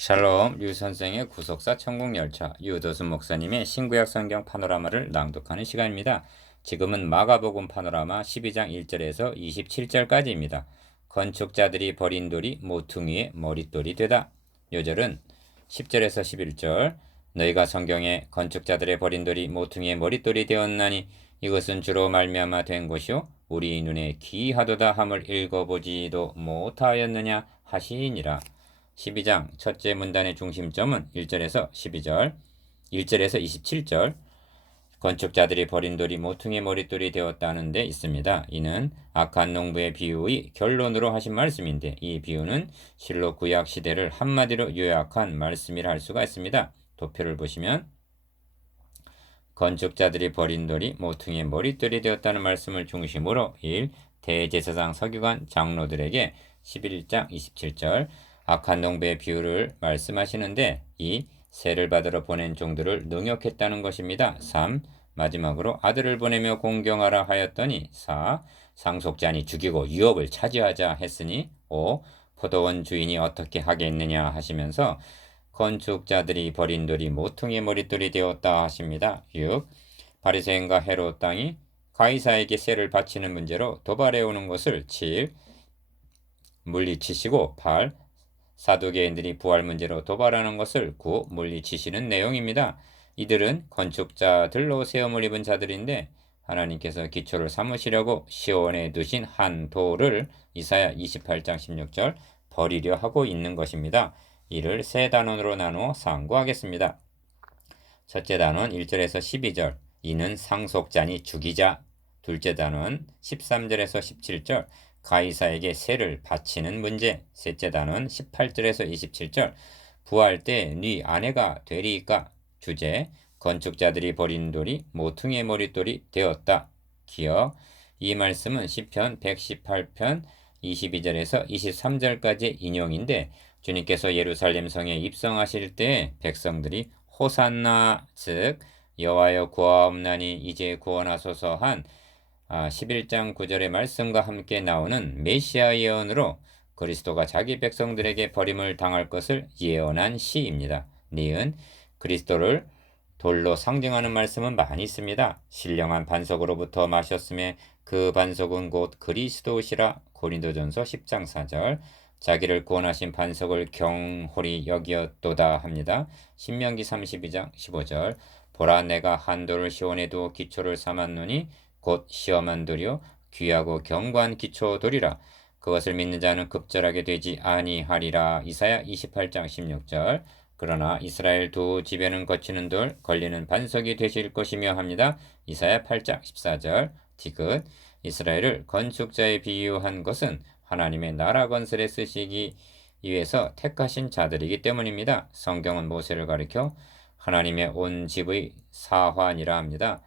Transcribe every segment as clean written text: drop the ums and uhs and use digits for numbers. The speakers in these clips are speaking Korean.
샬롬 류 선생의 구속사 천국열차 유도순 목사님의 신구약 성경 파노라마를 낭독하는 시간입니다. 지금은 마가복음 파노라마 12장 1절에서 27절까지입니다. 건축자들이 버린 돌이 모퉁이의 머릿돌이 되다. 요절은 10절에서 11절 너희가 성경에 건축자들의 버린 돌이 모퉁이의 머릿돌이 되었나니 이것은 주로 말미암아 된 것이요 우리 눈에 기이하도다 함을 읽어보지도 못하였느냐 하시니라. 12장 첫째 문단의 중심점은 1절에서 12절, 1절에서 27절 건축자들이 버린 돌이 모퉁이의 머릿돌이 되었다는 데 있습니다. 이는 악한 농부의 비유의 결론으로 하신 말씀인데 이 비유는 실로 구약 시대를 한마디로 요약한 말씀이라 할 수가 있습니다. 도표를 보시면 건축자들이 버린 돌이 모퉁이의 머릿돌이 되었다는 말씀을 중심으로 1. 대제사장 서기관 장로들에게 11장 27절 악한 농부의 비유를 말씀하시는데 2. 세를 받으러 보낸 종들을 능욕했다는 것입니다. 3. 마지막으로 아들을 보내며 공경하라 하였더니 4. 상속자니 죽이고 유업을 차지하자 했으니 5. 포도원 주인이 어떻게 하겠느냐 하시면서 건축자들이 버린 돌이 모퉁이의 머릿돌이 되었다 하십니다. 6. 바리새인과 헤롯 땅이 가이사에게 세를 바치는 문제로 도발해 오는 것을 7. 물리치시고 8. 사두개인들이 부활 문제로 도발하는 것을 9. 물리치시는 내용입니다. 이들은 건축자들로 세움을 입은 자들인데 하나님께서 기초를 삼으시려고 시온에 두신 한 돌을 이사야 28장 16절 버리려 하고 있는 것입니다. 이를 세 단원으로 나누어 상고하겠습니다. 첫째 단원 1절에서 12절 이는 상속자니 죽이자. 둘째 단원 13절에서 17절 가이사에게 세를 바치는 문제. 셋째 단원 18절에서 27절 부활 때 네 아내가 되리이까. 주제 건축자들이 버린 돌이 모퉁이의 머릿돌이 되었다. 기억 이 말씀은 시편 118편 22절에서 23절까지 인용인데 주님께서 예루살렘 성에 입성하실 때 백성들이 호산나 즉 여호와여 구하옵나니 이제 구원하소서 한 11장 9절의 말씀과 함께 나오는 메시아 예언으로 그리스도가 자기 백성들에게 버림을 당할 것을 예언한 시입니다. 니은 그리스도를 돌로 상징하는 말씀은 많이 있습니다. 신령한 반석으로부터 마셨음에 그 반석은 곧 그리스도시라. 고린도전서 10장 4절 자기를 구원하신 반석을 경홀히 여기었도다 합니다. 신명기 32장 15절 보라 내가 한 돌을 시온에 두어 기초를 삼았노니 곧 시험한 돌이요 귀하고 견고한 기초 돌이라. 그것을 믿는 자는 급절하게 되지 아니하리라. 이사야 28장 16절 그러나 이스라엘 두 집에는 거치는 돌 걸리는 반석이 되실 것이며 합니다. 이사야 8장 14절 디귿 이스라엘을 건축자에 비유한 것은 하나님의 나라 건설에 쓰시기 위해서 택하신 자들이기 때문입니다. 성경은 모세를 가리켜 하나님의 온 집의 사환이라 합니다.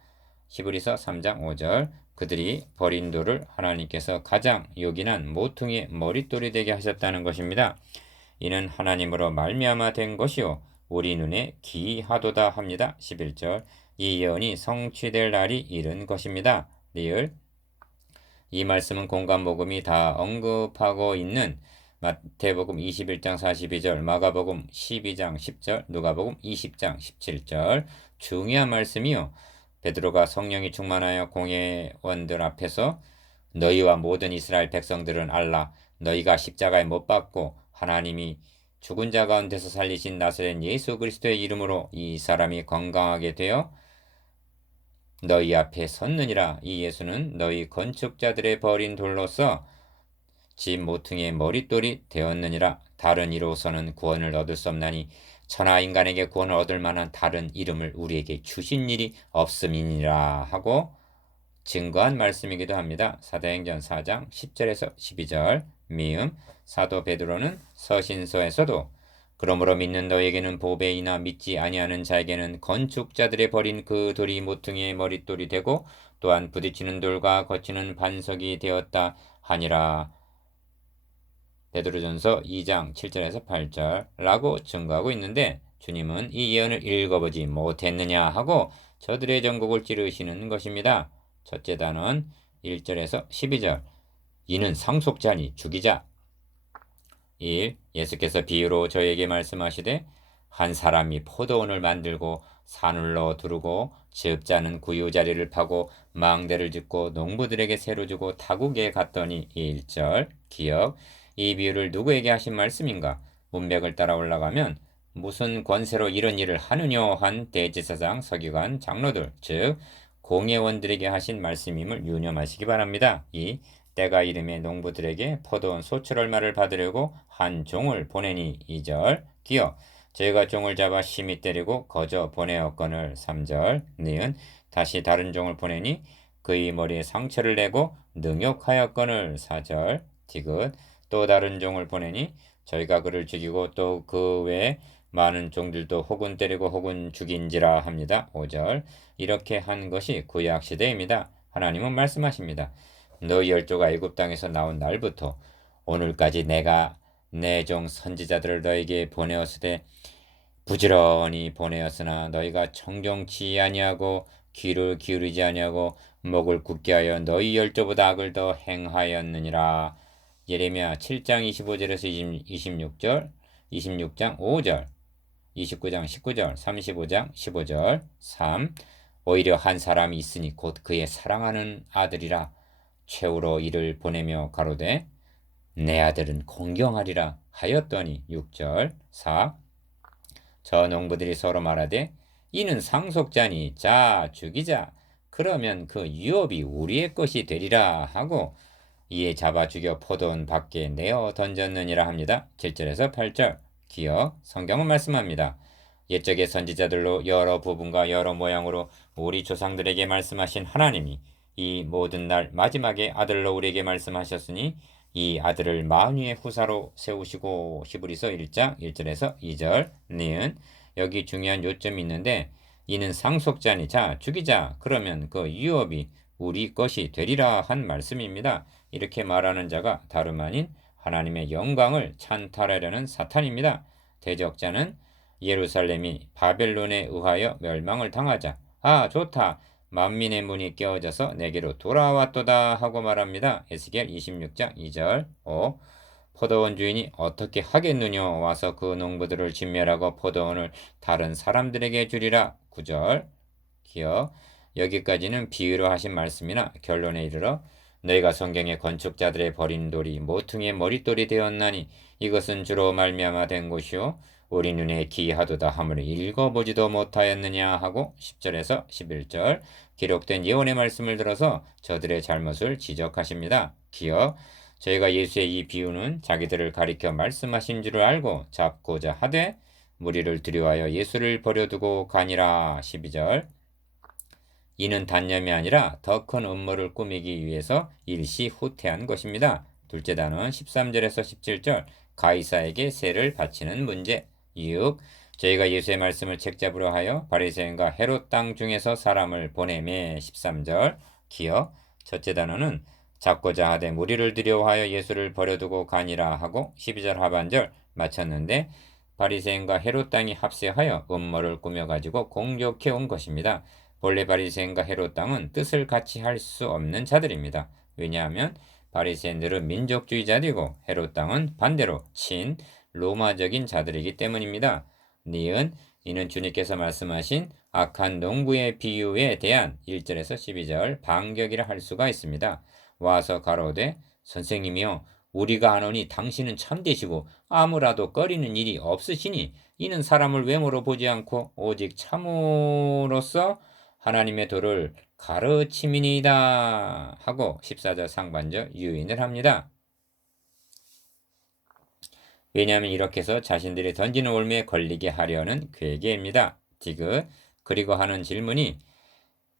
히브리서 3장 5절 그들이 버린 돌을 하나님께서 가장 요긴한 모퉁이의 머릿돌이 되게 하셨다는 것입니다. 이는 하나님으로 말미암아 된 것이요 우리 눈에 기이하도다 합니다. 11절 이 예언이 성취될 날이 이른 것입니다. 리을 이 말씀은 공간복음이 다 언급하고 있는 마태복음 21장 42절, 마가복음 12장 10절, 누가복음 20장 17절 중요한 말씀이요. 베드로가 성령이 충만하여 공회원들 앞에서 너희와 모든 이스라엘 백성들은 알라. 너희가 십자가에 못 박고 하나님이 죽은 자 가운데서 살리신 나사렛 예수 그리스도의 이름으로 이 사람이 건강하게 되어 너희 앞에 섰느니라. 이 예수는 너희 건축자들의 버린 돌로서 집 모퉁이의 머릿돌이 되었느니라. 다른 이로서는 구원을 얻을 수 없나니 천하 인간에게 구원을 얻을 만한 다른 이름을 우리에게 주신 일이 없음이니라 하고 증거한 말씀이기도 합니다. 사도행전 4장 10절에서 12절 미음 사도 베드로는 서신서에서도 그러므로 믿는 너에게는 보배이나 믿지 아니하는 자에게는 건축자들의 버린 그 돌이 모퉁이의 머릿돌이 되고 또한 부딪히는 돌과 거치는 반석이 되었다 하니라. 베드로전서 2장 7절에서 8절라고 증거하고 있는데 주님은 이 예언을 읽어보지 못했느냐 하고 저들의 전곡을 찌르시는 것입니다. 첫째 단원 1절에서 12절 이는 상속자니 죽이자. 1. 예수께서 비유로 저에게 말씀하시되 한 사람이 포도원을 만들고 산울로 두르고 즙자는 구유자리를 파고 망대를 짓고 농부들에게 새로 주고 타국에 갔더니 1절 기억. 이 비유를 누구에게 하신 말씀인가? 문맥을 따라 올라가면 무슨 권세로 이런 일을 하느냐 한 대제사장 서기관 장로들 즉 공예원들에게 하신 말씀임을 유념하시기 바랍니다. 이 때가 이름에 농부들에게 포도원 소출 얼마를 받으려고 한 종을 보내니 2절 기억. 저희가 종을 잡아 심히 때리고 거저 보내었거늘 3절 니은 다시 다른 종을 보내니 그의 머리에 상처를 내고 능욕하였거늘 4절 디귿 또 다른 종을 보내니 저희가 그를 죽이고 또 그 외에 많은 종들도 혹은 때리고 혹은 죽인지라 합니다. 5절 이렇게 한 것이 구약 시대입니다. 하나님은 말씀하십니다. 너희 열조가 애굽 땅에서 나온 날부터 오늘까지 내가 내 종 선지자들을 너에게 보내었으되 부지런히 보내었으나 너희가 청종치 아니하고 귀를 기울이지 아니하고 목을 굳게 하여 너희 열조보다 악을 더 행하였느니라. 예레미야 7장 25절에서 26절, 26장 5절, 29장 19절, 35장 15절 3. 오히려 한 사람이 있으니 곧 그의 사랑하는 아들이라 최후로 이를 보내며 가로되 내 아들은 공경하리라 하였더니 6절 4. 저 농부들이 서로 말하되 이는 상속자니 자 죽이자 그러면 그 유업이 우리의 것이 되리라 하고 이에 잡아 죽여 포도원 밖에 내어 던졌느니라 합니다. 7절에서 8절 기억 성경은 말씀합니다. 옛적의 선지자들로 여러 부분과 여러 모양으로 우리 조상들에게 말씀하신 하나님이 이 모든 날 마지막에 아들로 우리에게 말씀하셨으니 이 아들을 만유의 후사로 세우시고 히브리서 1장 1절에서 2절 니은 여기 중요한 요점이 있는데 이는 상속자니 자 죽이자 그러면 그 유업이 우리 것이 되리라 한 말씀입니다. 이렇게 말하는 자가 다름 아닌 하나님의 영광을 찬탈하려는 사탄입니다. 대적자는 예루살렘이 바벨론에 의하여 멸망을 당하자 아 좋다 만민의 문이 깨어져서 내게로 돌아왔도다 하고 말합니다. 에스겔 26장 2절 5. 포도원 주인이 어떻게 하겠느냐 와서 그 농부들을 진멸하고 포도원을 다른 사람들에게 주리라 9절 기억 여기까지는 비유로 하신 말씀이나 결론에 이르러 너희가 성경의 건축자들의 버린 돌이 모퉁이의 머릿돌이 되었나니 이것은 주로 말미암아 된 것이요 우리 눈에 기이하도다 하므로 읽어보지도 못하였느냐 하고 10절에서 11절 기록된 예언의 말씀을 들어서 저들의 잘못을 지적하십니다. 기억 저희가 예수의 이 비유는 자기들을 가리켜 말씀하신 줄을 알고 잡고자 하되 무리를 두려워하여 예수를 버려두고 가니라 12절 이는 단념이 아니라 더 큰 음모를 꾸미기 위해서 일시 후퇴한 것입니다. 둘째 단원 13절에서 17절 가이사에게 세를 바치는 문제 6. 저희가 예수의 말씀을 책잡으려 하여 바리새인과 헤롯 땅 중에서 사람을 보내매 13절 기억 첫째 단어는 잡고자 하되 무리를 두려워하여 예수를 버려두고 가니라 하고 12절 하반절 마쳤는데 바리새인과 헤롯 땅이 합세하여 음모를 꾸며가지고 공격해 온 것입니다. 본래 바리새인과 헤롯 땅은 뜻을 같이 할 수 없는 자들입니다. 왜냐하면 바리새인들은 민족주의자들이고 헤롯 땅은 반대로 친 로마적인 자들이기 때문입니다. 니은 이는 주님께서 말씀하신 악한 농부의 비유에 대한 1절에서 12절 반격이라 할 수가 있습니다. 와서 가로되 선생님이여 우리가 아노니 당신은 참되시고 아무라도 꺼리는 일이 없으시니 이는 사람을 외모로 보지 않고 오직 참으로써 하나님의 도를 가르침이니이다 하고 14절 상반절 유인을 합니다. 왜냐하면 이렇게 해서 자신들이 던지는 올무에 걸리게 하려는 계획입니다. 디귿 그리고 하는 질문이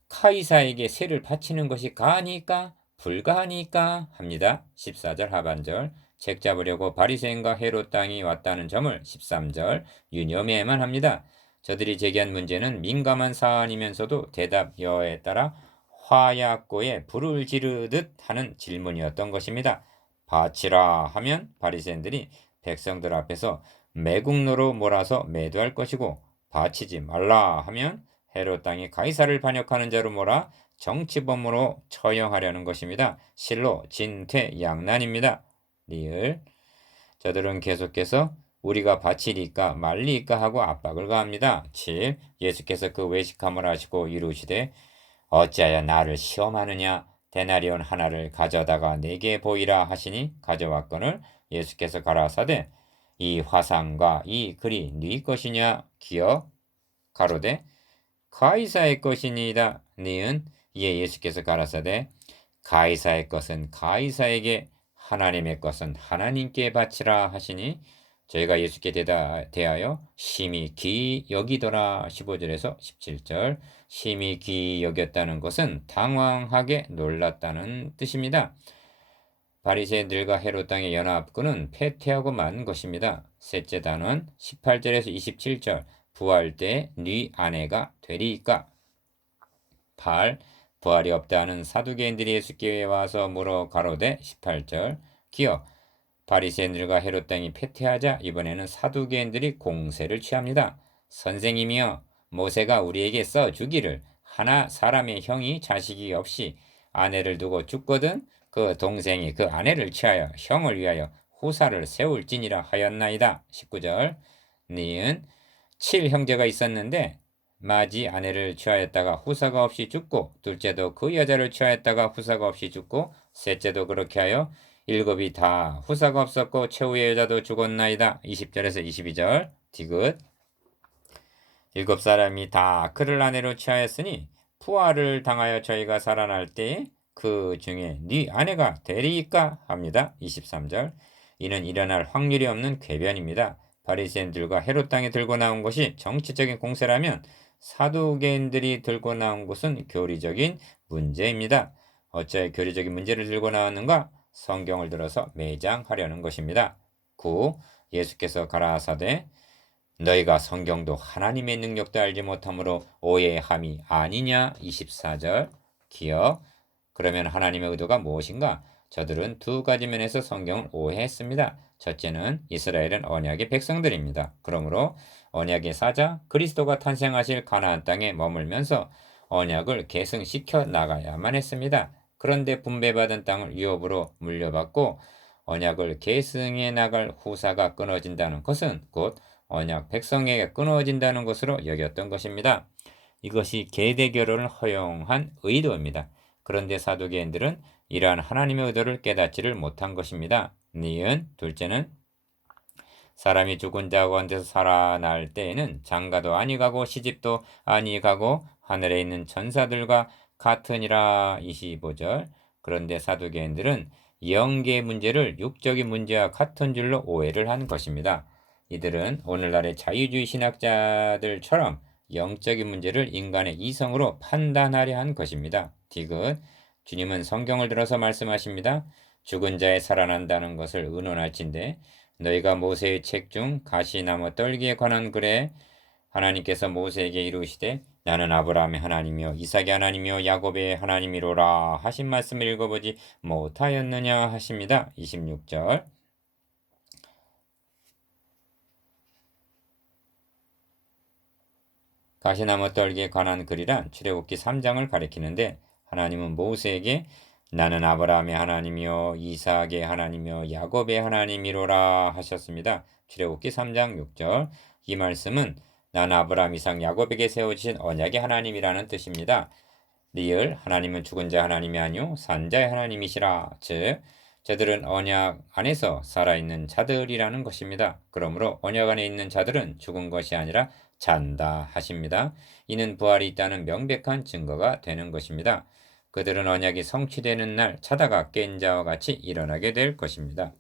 카이사에게 세를 바치는 것이 가하니까 불가하니까 합니다. 14절 하반절 책 잡으려고 바리새인과 헤롯 땅이 왔다는 점을 13절 유념해야만 합니다. 저들이 제기한 문제는 민감한 사안이면서도 대답 여에 따라 화약고에 불을 지르듯 하는 질문이었던 것입니다. 바치라 하면 바리새인들이 백성들 앞에서 매국노로 몰아서 매도할 것이고 바치지 말라 하면 헤롯 땅이 가이사를 반역하는 자로 몰아 정치범으로 처형하려는 것입니다. 실로 진퇴양난입니다. 리을 저들은 계속해서 우리가 바치리까 말리까 하고 압박을 가합니다. 7. 예수께서 그 외식함을 하시고 이루시되 어찌하여 나를 시험하느냐 데나리온 하나를 가져다가 내게 보이라 하시니 가져왔거늘 예수께서 가라사대 이 화상과 이 글이 네 것이냐 기어 가로되 가이사의 것이니이다. 니은 이에 예수께서 가라사대 가이사의 것은 가이사에게 하나님의 것은 하나님께 바치라 하시니 저희가 예수께 대하여 심히 귀히 여기더라. 15절에서 17절 심히 귀히 여겼다는 것은 당황하게 놀랐다는 뜻입니다. 바리새인들과 헤롯 땅의 연합군은 패퇴하고 만 것입니다. 셋째 단원 18절에서 27절 부활 때 네 아내가 되리이까. 8. 부활이 없다는 사두개인들이 예수께 와서 물어 가로되 18절 기어 바리새인들과 헤롯 땅이 패퇴하자 이번에는 사두개인들이 공세를 취합니다. 선생님이여 모세가 우리에게 써주기를 하나 사람의 형이 자식이 없이 아내를 두고 죽거든 그 동생이 그 아내를 취하여 형을 위하여 후사를 세울지니라 하였나이다. 19절 니은 7형제가 있었는데 마지 아내를 취하였다가 후사가 없이 죽고 둘째도 그 여자를 취하였다가 후사가 없이 죽고 셋째도 그렇게 하여 일곱이 다 후사가 없었고 최후의 여자도 죽었나이다. 20절에서 22절 디귿 일곱 사람이 다 그를 아내로 취하였으니 부활을 당하여 저희가 살아날 때에 그 중에 네 아내가 되리이까 합니다. 23절 이는 일어날 확률이 없는 궤변입니다. 바리새인들과 헤롯 땅에 들고 나온 것이 정치적인 공세라면 사두개인들이 들고 나온 것은 교리적인 문제입니다. 어찌 교리적인 문제를 들고 나왔는가? 성경을 들어서 매장하려는 것입니다. 9. 예수께서 가라사대 너희가 성경도 하나님의 능력도 알지 못함으로 오해함이 아니냐. 24절 기억 그러면 하나님의 의도가 무엇인가? 저들은 두 가지 면에서 성경을 오해했습니다. 첫째는 이스라엘은 언약의 백성들입니다. 그러므로 언약의 사자 그리스도가 탄생하실 가나안 땅에 머물면서 언약을 계승시켜 나가야만 했습니다. 그런데 분배받은 땅을 유업으로 물려받고 언약을 계승해 나갈 후사가 끊어진다는 것은 곧 언약 백성에게 끊어진다는 것으로 여겼던 것입니다. 이것이 계대 결혼을 허용한 의도입니다. 그런데 사두개인들은 이러한 하나님의 의도를 깨닫지를 못한 것입니다. 니은 둘째는 사람이 죽은 자 가운데서 살아날 때에는 장가도 아니 가고 시집도 아니 가고 하늘에 있는 천사들과 같으니라. 25절 그런데 사두개인들은 영계 문제를 육적인 문제와 같은 줄로 오해를 한 것입니다. 이들은 오늘날의 자유주의 신학자들처럼 영적인 문제를 인간의 이성으로 판단하려 한 것입니다. 디귿 주님은 성경을 들어서 말씀하십니다. 죽은 자에 살아난다는 것을 의논할진대 너희가 모세의 책 중 가시나무 떨기에 관한 글에 하나님께서 모세에게 이루시되 나는 아브라함의 하나님이요 이삭의 하나님이요 야곱의 하나님이로라 하신 말씀을 읽어보지 못하였느냐 하십니다. 26절 가시나무 떨기에 관한 글이란 출애굽기 3장을 가리키는데 하나님은 모세에게 나는 아브라함의 하나님이요 이삭의 하나님이요 야곱의 하나님이로라 하셨습니다. 출애굽기 3장 6절 이 말씀은 나는 아브라함 이삭 야곱에게 세워주신 언약의 하나님이라는 뜻입니다. 리을 하나님은 죽은 자 하나님이 아니요 산 자의 하나님이시라. 즉 저들은 언약 안에서 살아있는 자들이라는 것입니다. 그러므로 언약 안에 있는 자들은 죽은 것이 아니라 잔다 하십니다. 이는 부활이 있다는 명백한 증거가 되는 것입니다. 그들은 언약이 성취되는 날 자다가 깬 자와 같이 일어나게 될 것입니다.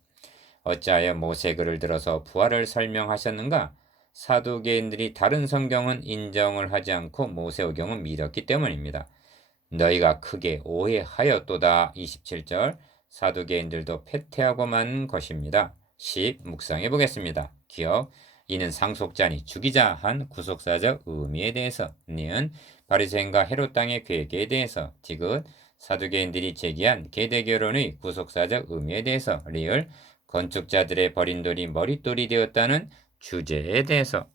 어찌하여 모세 글을 들어서 부활을 설명하셨는가? 사두개인들이 다른 성경은 인정을 하지 않고 모세오경은 믿었기 때문입니다. 너희가 크게 오해하였도다. 27절 사두개인들도 패퇴하고 만 것입니다. 10. 묵상해 보겠습니다. 기억 이는 상속자니 죽이자 한 구속사적 의미에 대해서 니은 바리새인과 헤롯 땅의 계획에 대해서 디귿 사두개인들이 제기한 계대결혼의 구속사적 의미에 대해서 리을 건축자들의 버린 돌이 머릿돌이 되었다는 주제에 대해서